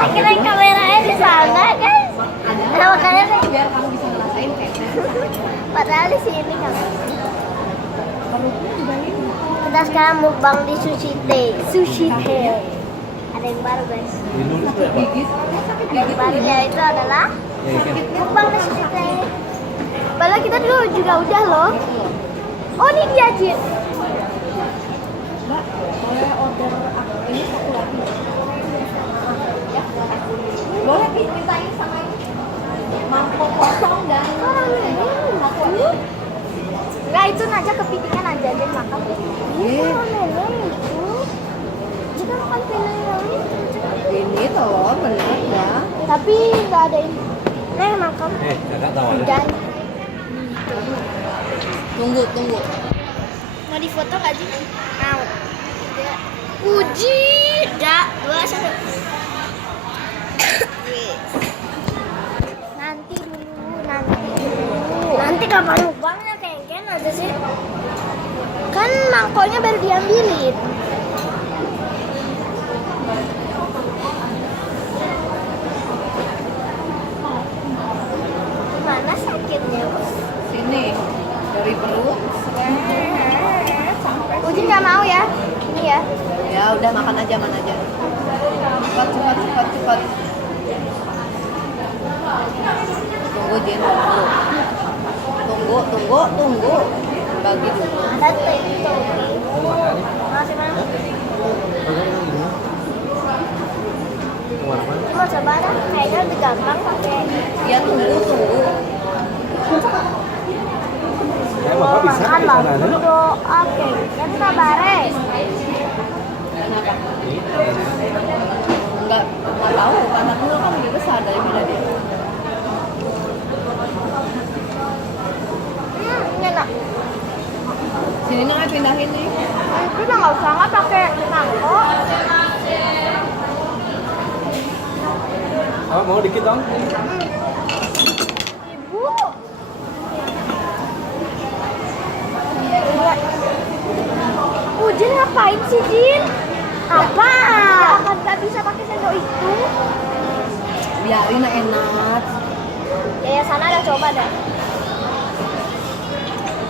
Kira kameranya di sana guys. Nah, makanya biar kamu bisa ngerasain kayaknya. padahal di sini kan. Kita sekarang mukbang di Sushi Tei. Sushi Tei. Ada yang baru guys. Sakit gigi. Sakit Yang gigi. baru yaitu adalah mukbang di Sushi Tei. Padahal kita dulu juga udah loh. Oh ini dia Jin. Mbak, boleh order ini satu lagi. Ya, boleh mintain sama ini. Mangkok kosong dan satu. Enggak itu aja kepitingan aja dia makan. Iya. Kita makan penelon Ini telur bener ya. tapi nggak ada ini. Nah makan. Kakak tahu ada. Dan Tunggu. mau difoto nggak sih? Mau. Uji. Udah 2 1. Nanti dulu. Nanti kapan mukbangnya kengken aja sih? Kan mangkoknya baru diambilin. Mana sakitnya? Sini dari perut. Sampai. Uji nggak mau ya? Ini ya. Ya udah makan aja. Cepat. Tunggu Jen, tunggu. Bagi dulu. Ada itu. Masih mana? Mau coba dah. Kayaknya lebih gampang pakai. Ya tunggu. Makan lah. Oke. Kan sabare. Kenapa? Enggak tahu, anak lu kan lebih besar daripada dia. Ini enak. Sini nih pindahin nih. Itu udah nggak usah nggak pakai mangkok. Oh, mau dikit dong? Ibu. Iya. Jin ngapain sih Jin? Apa? Akan nggak bisa pakai sendok itu. Biarin enak. Ya sana ada coba dah.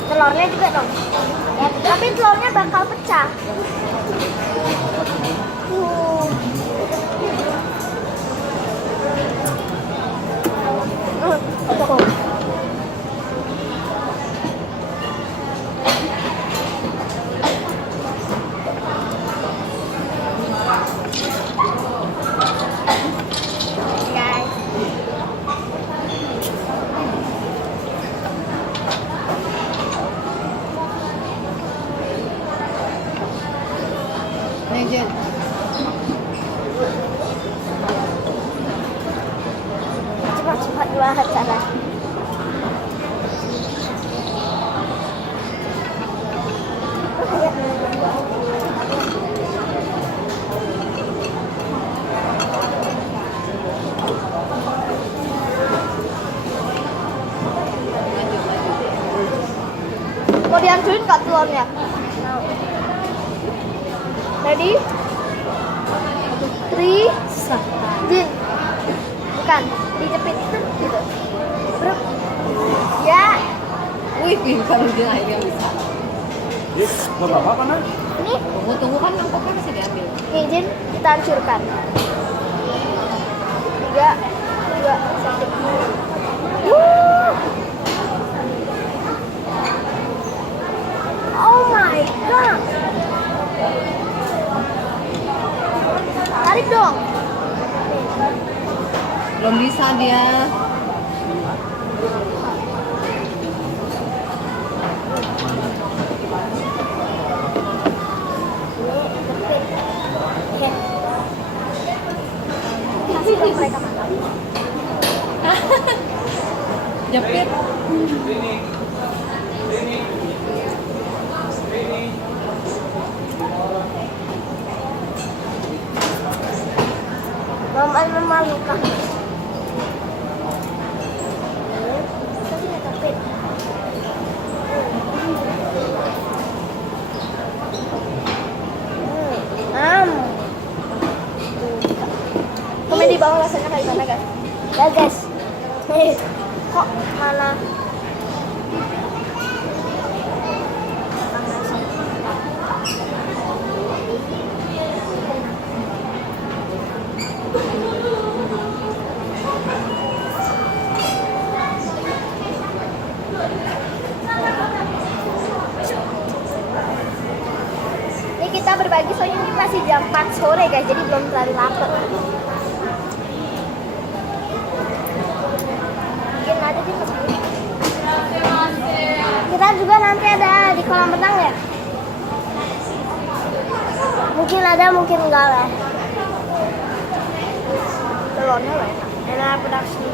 Telurnya juga dong. Ya, tapi telurnya bakal pecah. Guys. Nih Jen. Cepat banget cara. Mau dihancurin nggak telurnya? Ready? 3, Jin. Bukan, dijepit gitu. Bro. Ya, Wih, pintar Jen akhirnya bisa. Yes, mau apa kan? ini Tunggu kan mangkoknya bisa diambil. nih Jin, kita hancurkan. 3, 2, 1. Oh my god. Tarik dong. Belum bisa dia. Kasih dong mereka makan. Jepit. Mama memalukan. Kasih ngejepit. Komedi bawah rasanya kayak gimana guys? Ya guys. Kok mana? Ini kita berbagi soalnya ini masih jam 4 sore guys, jadi belum terlalu lapar. Mungkin ada di pos. Kita juga nanti ada di kolam renang ya. Mungkin ada, mungkin enggak lah. Telurnya lah enak produksi.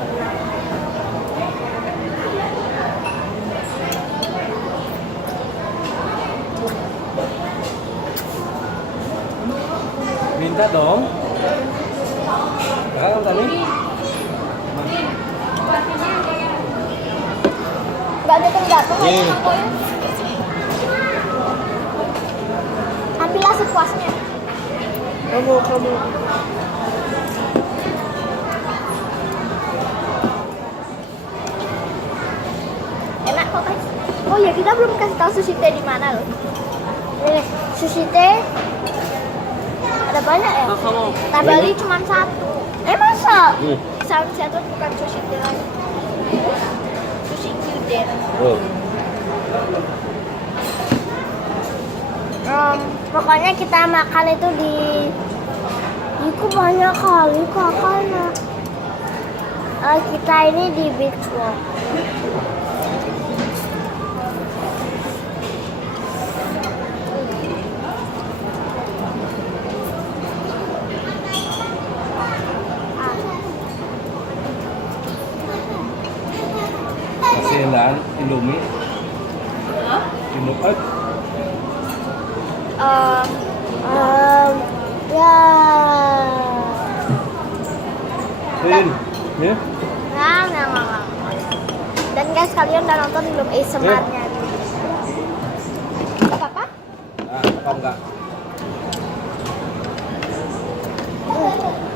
Minta dong. Kakak tadi? Gak ada datang Nih. ambillah sepuasnya. Kamu. Enak kok guys. Oh ya, kita belum kasih tahu sushi teh di mana loh. Sushi teh ada banyak ya. Tabali cuma satu. Masa? Sunset itu bukan sushi teh lagi. Sushi Kyuden. Oh. Pokoknya kita makan itu di itu banyak kali kakaknya. Kita ini di Beach Walk. Kasihan Indomie. Indomie. Ya. Ya. Nah. Dan guys, kalian udah nonton belum ASMR-nya? Apa-apa? Apa enggak?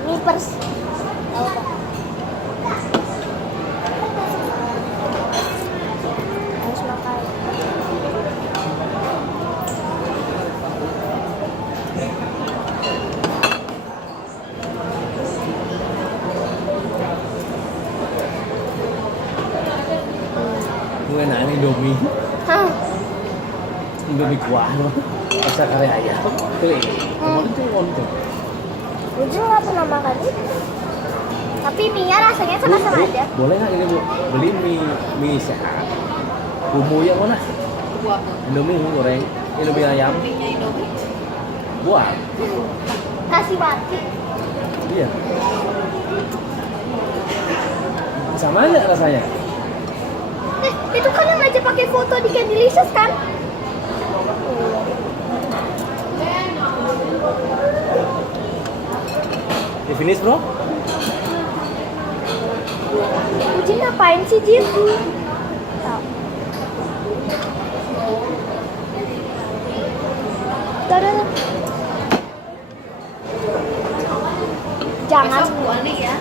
Ini pers. Harus makan. Gue nanya Indomie. Indomie kuah loh. Rasa kare ayam. Tuh, kamu itu untuk. Ujung nggak pernah makan itu. Tapi mie-nya rasanya sama-sama aja. Boleh nggak ini Bu? Beli mie sehat. Bumbu yang mana? Buah. Indomie goreng, Indomie ayam. Minyak Indomie. Buah. Kasih mati. Iya. Sama aja rasanya. Itu kan yang aja pakai foto di Candelicious kan? You finish bro? Uji ngapain sih Jim? Tahu. Jangan. Besok buah nih ya.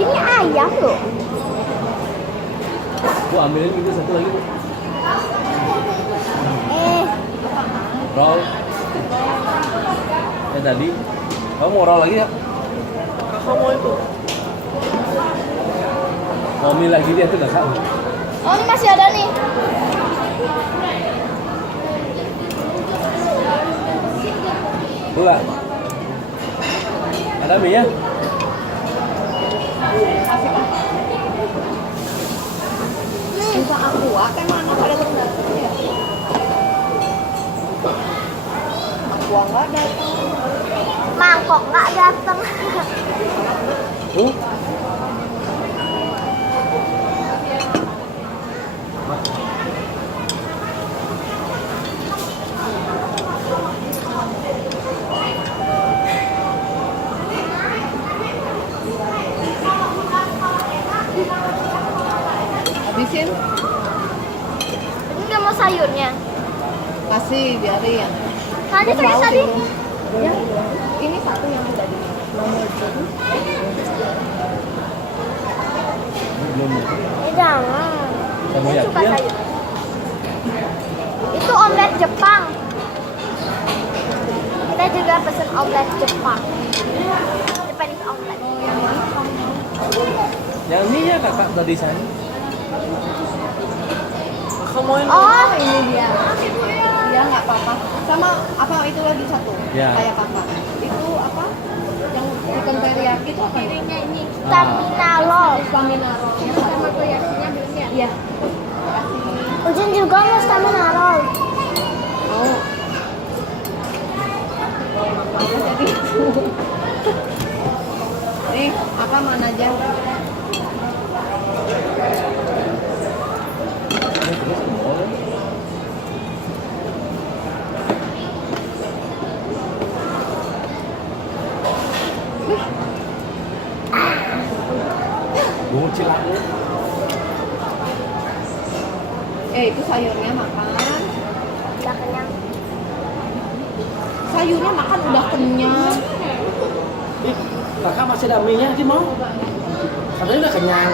Ini ayam loh. Bu ambilin itu satu lagi Bu. Roll. Tadi kamu mau roll lagi ya? Kakak mau itu. Mau mie lagi dia tuh nggak kan? Oh, ini masih ada nih. Pula. Ada mie ya? Bisa aku kan mana pada tengah ya. Aku nggak datang. Mangkok nggak datang. Habisin. Ini nggak mau sayurnya. Kasih, biarin. Tadi saya tadi. Ya, ini satu yang udah di nomor 2. Belum. Jangan. Kamu Saya yakin? suka sayur. Itu omelet Jepang. Kita juga pesen omelet Jepang. Japanese omelet. Yang ini ya kakak tadi sana. Kamu ini. Oh, Ini dia. Ya nggak apa-apa. Sama apa itu lagi satu? Ya. Kayak kakak. Itu apa? Yang chicken teriyaki itu apa? ini stamina roll. Stamina roll. Sama teriyaki-nya belum ya? Iya. Ujin juga mau stamina roll. Oh. Jadi nih apa mana aja? Bungut cilaku. Itu sayurnya makan. Udah kenyang. Sayurnya makan udah kenyang. Ih, kakak masih ada mie-nya sih mau? Katanya udah kenyang.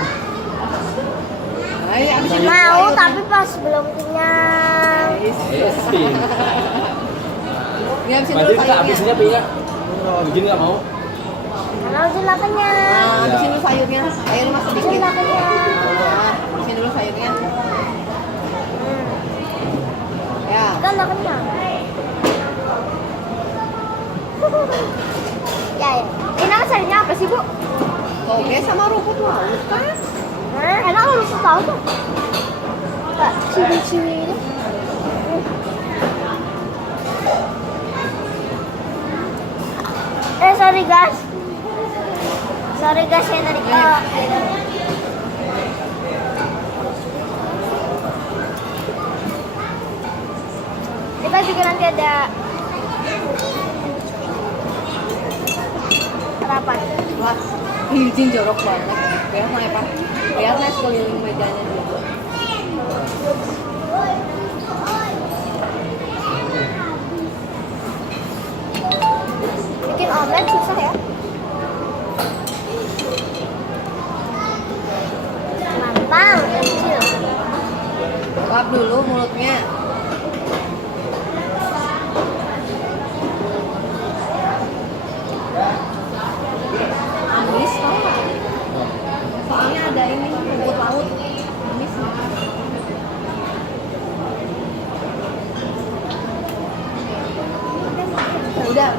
Abis ini Mau sayur. tapi pas belum kenyang. Esti. Ini habisin Berarti dulu kita sayurnya. habisinnya mie-nya. Begini nggak mau? Karena Ujin lah kenyang. Nah, habisin dulu sayurnya. Sayurnya masih Ujin dikit. lah kenyang. Nah, habisin dulu sayurnya. Ya. Kan lah kenyang. Ya, ya. Ini nama sayurnya apa sih, Bu? Toge sama rumput laut kan? Enak lu harus tahu tuh. Enggak ciwi-ciwi ini. Sorry guys. Sorry guys ya tadi. Kita juga nanti ada sarapan. Wah, izin jorok banget. Biar mana Pak? Lihat nih sekeliling mejanya juga. Bikin omelet susah ya. Gampang, kecil. Lap dulu mulutnya. Amis tau nggak? Soalnya ada ini rumput laut. Amis. Udah.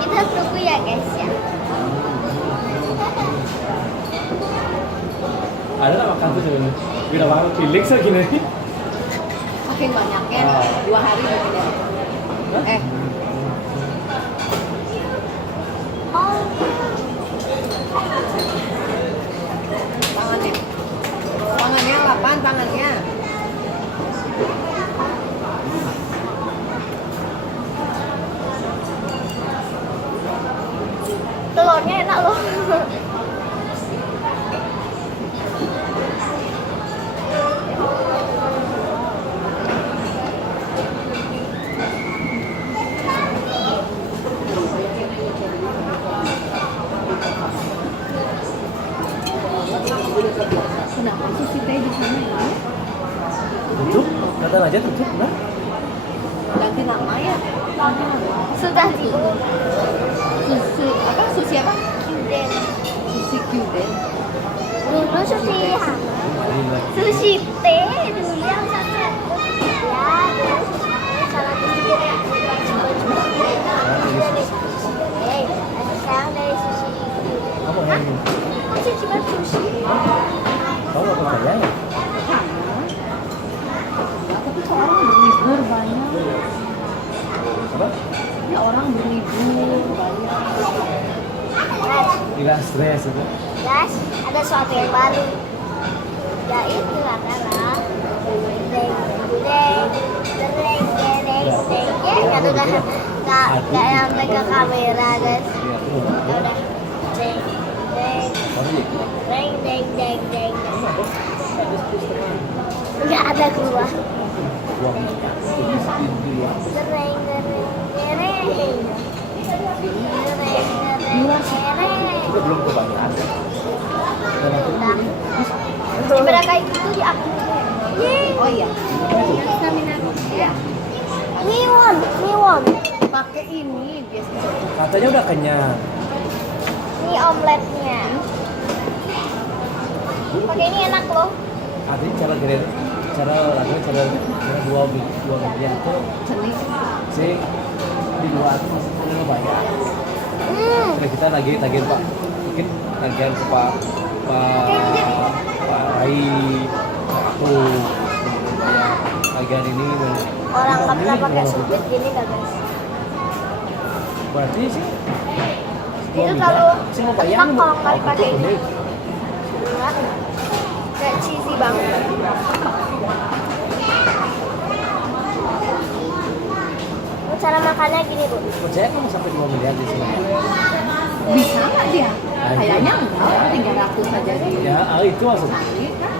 Kita tunggu ya guys ya. Ada nggak makan tuh sebenarnya? Bila makan kilik segini. Saking banyaknya 2 hari mungkin ya. Oh, Tangannya kapan tangannya? telurnya enak loh. Kenapa sushi teh di sana ya? Tutup? Kata aja tutup, nah? Ganti nama ya? Ganti nama. Sudah sih. Sushi apa? Kyuden. Sushi Kyuden. Dulu sushi Hana. Sushi teh dulu yang satu. Ya, dulu sushi salah satu. Dari sushi teh. Sekarang dari sushi. Kamu yang ini? Masih cuma sushi. Kamu apa saya ya? Tapi seorang berlibur banyak. Apa? Ya orang berlibur banyak. Guys, Tidak stres itu. guys, ada sesuatu yang baru. Yaitu adalah nggak yang pegang kamera guys. Iya, tuh. Ya udah. Deng, deng. Mari. Deng deng deng deng. Ada 10,5. Nggak ada keluar. Uang di luar. Gereng gereng gereng. Kita belum kebayang. Udah. Ibarat kayak gitu di aku. Yeay. Oh iya. Stamina. Iya. Miwon, miwon. Pakai ini biasanya. Katanya udah kenyang. Ini omeletnya. Pakai ini enak loh. Ada cara keren, cara dua bagian itu Cenik. sih di luar itu masih perlu bayar. Karena kita lagi Pak, mungkin tagihan ke Pak Rai, aku bayar tagihan ini. Orang nggak pernah pakai supit gini nggak guys? Berarti sih Itu terlalu sih mau enak bayar kalau nggak dipakai ini. ini. Enggak. Kayak cheesy banget. Cara makannya gini bu. Percaya kamu sampai 2 miliar di sini? Bisa nggak dia? Kayaknya enggak, 300 saja di. Ya, itu maksudnya. Sekali kan?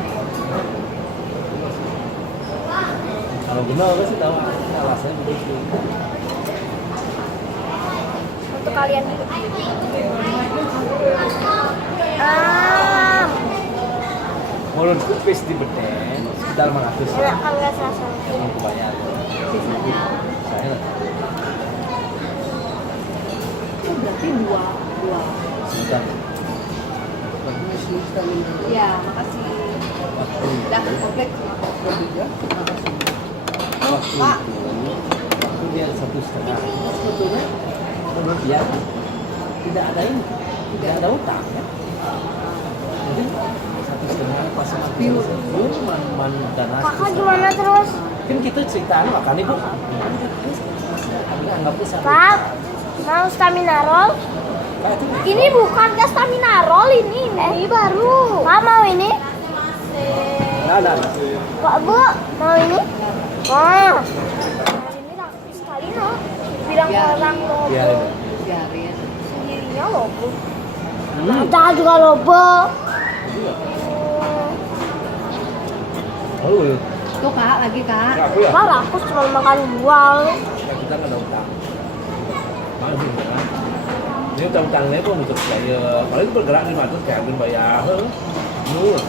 Kalau benar aku sih tahu alasannya begitu. Untuk kalian dulu. Mulun kupis di beden sekitar 500. Enak kan nggak serasa. Ini kebayar. Saya Itu berarti dua. sudah. Ya, makasih. Waktu Dah komplek. waktu Pak. waktu dia 1,5. Sebetulnya menurut dia tidak ada ini, tidak ada utang ya. Jadi 1,5 pas Pure. man dana. Kakak gimana terus? Kan kita ceritaan makan ibu. Anggap bisa. Kak, mau stamina roll? Ini bukan ke stamina roll ini baru. Kak mau ini? Ada. Kak bu, mau ini? Wah, ini rapi sekali loh. Bilang Biar- orang lobo, Biar Biarin. sendirinya lobo. Ada juga lobo. Oh, iya. Tuh kak, lagi kak. Aku ya. Kak rakus cuma makan buang. Kita nggak ada utang. Masih kan. Ini utang-utangnya pun untuk saya. Paling bergerak 500 kayak ambil bayar. Nur.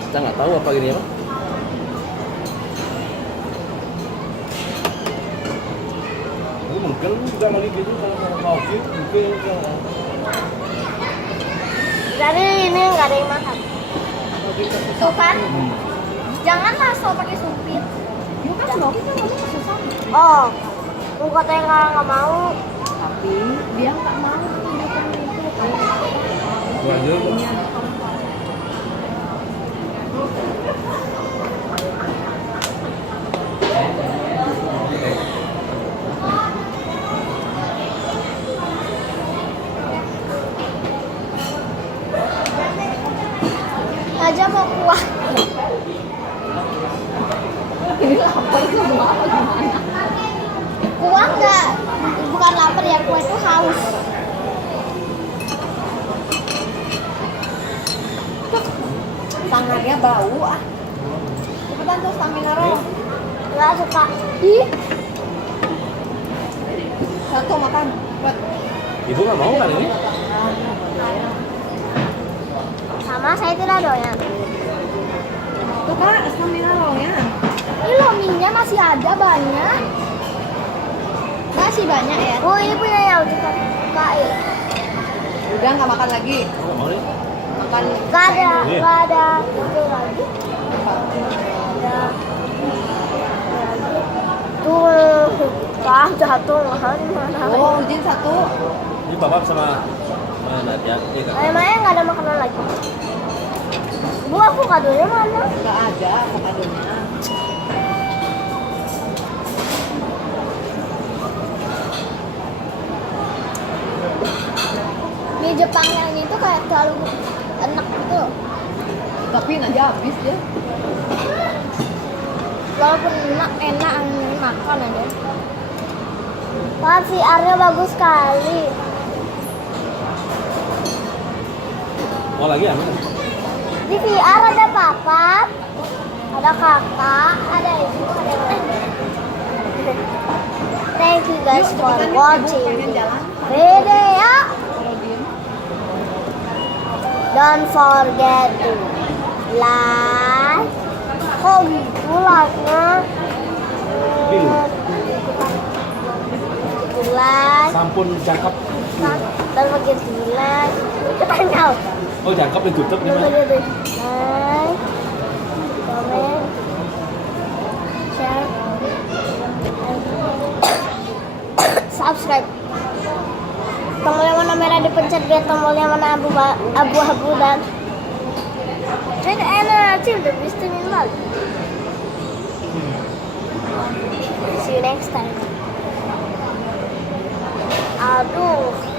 Kita nggak tahu apa gini apa. Mungkin juga lagi gitu kalau mau gitu mungkin. Jadi ini nggak ada yang makan. Tuh kan? Jangan langsung pakai sumpit. Ya kan loh, kita ngomong susah. Oh, lu katanya nggak mau. Tapi dia nggak mau. Lanjut. Aja mau kuah. Ini lapar semua apa gimana? Kuah nggak? Bukan lapar ya, kuah itu haus. Tangannya bau ah. Cepetan tuh stamina roll. Nggak suka. Ih, Satu makan. Buat. Ibu nggak mau kan ini? sama saya tidak doyan. Tuh kak, stamina rollnya. Ini loh minyak masih ada banyak. Masih banyak ya. Oh ini punya yang suka ya. Udah nggak makan lagi. Nggak mau nih. Makan. Nggak ada, Iya. nggak ada. Itu lagi. Ada. Tuh, jatuh mahal di mana? Oh, Ujin satu. Ini bapak sama Nadia, iya kan? Emangnya nggak ada makanan lagi? Bu, avokadonya mana? Nggak ada avokadonya. Mie Jepang yang itu kayak terlalu enak gitu. Tapi aja habis dia. Walaupun enak makan aja. Wah, VR-nya bagus sekali. Mau lagi apa? Di VR ada papa, ada kakak, ada ibu, ada nenek. Thank you guys Yuk, for cepetan yuk, watching Ibu pengen jalan. video. Kalau diem. Don't forget to like. Kok gitu like-nya? Like. Sampun jangkep. Don't forget to like. Tanya. Oh jangkep ditutup nih Don't mas. forget to like, comment, share, and subscribe. Tombol yang warna merah dipencet biar tombol yang warna abu-abu dan nanti udah bisa lagi. See you next time. Aduh.